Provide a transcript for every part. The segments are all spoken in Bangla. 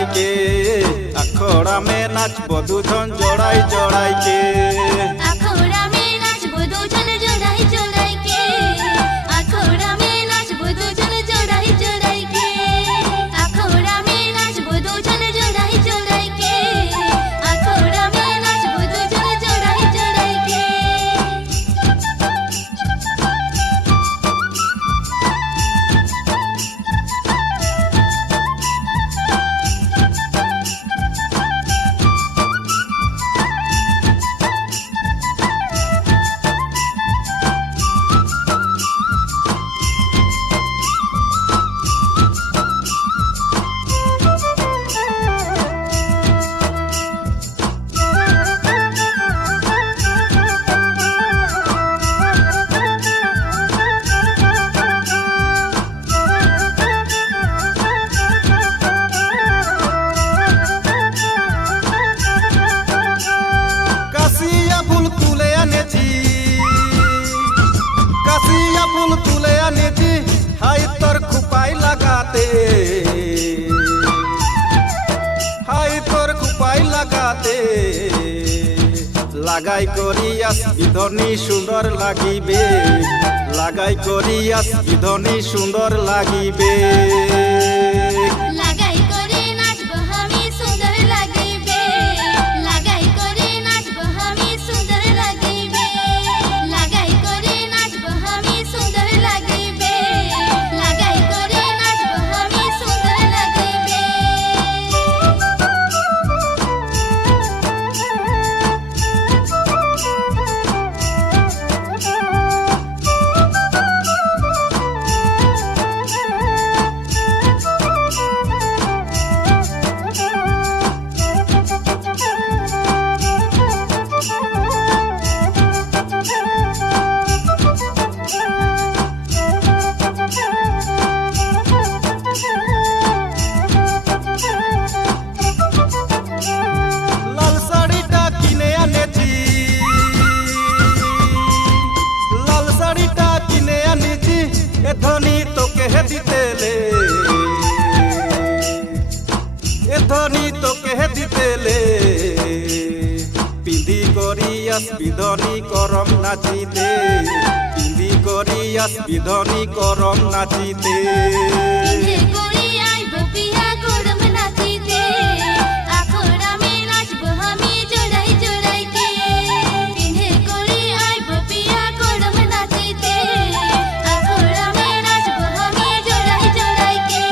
জড়াই के अखोड़ा में नाचबो दुजन जड़ाई जड़ाई के अखोड़ा में नाचबो दुजन जड़ाई जड़ाई के अखोड़ा में नाचबो दुजन जड़ाई जड़ाई के अखोड़ा में नाचबो दुजन जड़ाई जड़ाई के अखोड़ा में नाचबो दुजन जड़ाई जड़ाई के कासिया फूल तुले आनेची हाय तोर खुपाई लगाते লাগাই করিয়াস বিধনি সুন্দর লাগিবে লাগাই করিয়াস বিধনি সুন্দর লাগিবে লাগাই করে নাচবো আমি সুন্দর লাগিবে লাগাই করে নাচবো আমি সুন্দর লাগিবে লাগাই করে নাচবো আমি সুন্দর লাগিবে লাগাই করে নাচবো আমি সুন্দর লাগিবে धनी तो कह दितेले ए धनी तो कह दितेले पिंदी करियास विधनी करम नाचिते पिंदी करियास विधनी करम नाचिते पिंदी करी आइबो पिया करम नाचिते अखोड़ा में नाचबो हामी जड़ाई जड़ाई के पिंदी करी आइबो पिया करम नाचिते अखोड़ा में नाचबो हामी जड़ाई जड़ाई के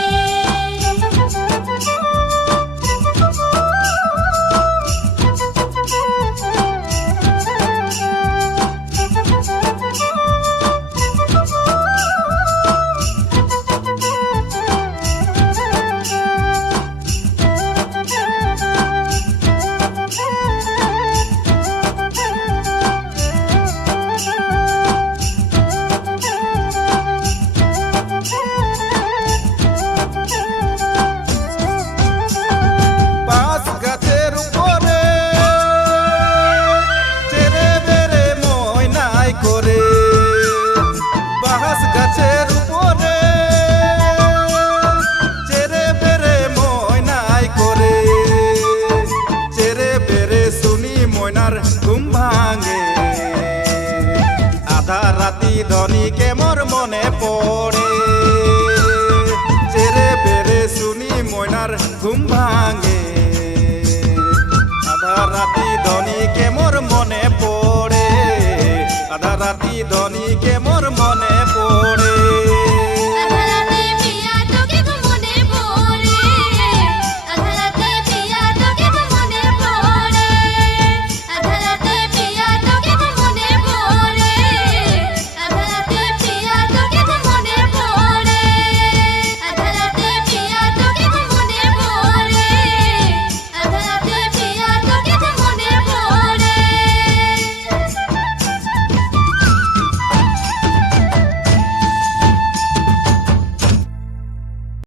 धनी के मोर मने पड़े चेरे बेरे सुनी मोयनार घुम भांगे आधा राती धनी के मोर मने पड़े आधा राती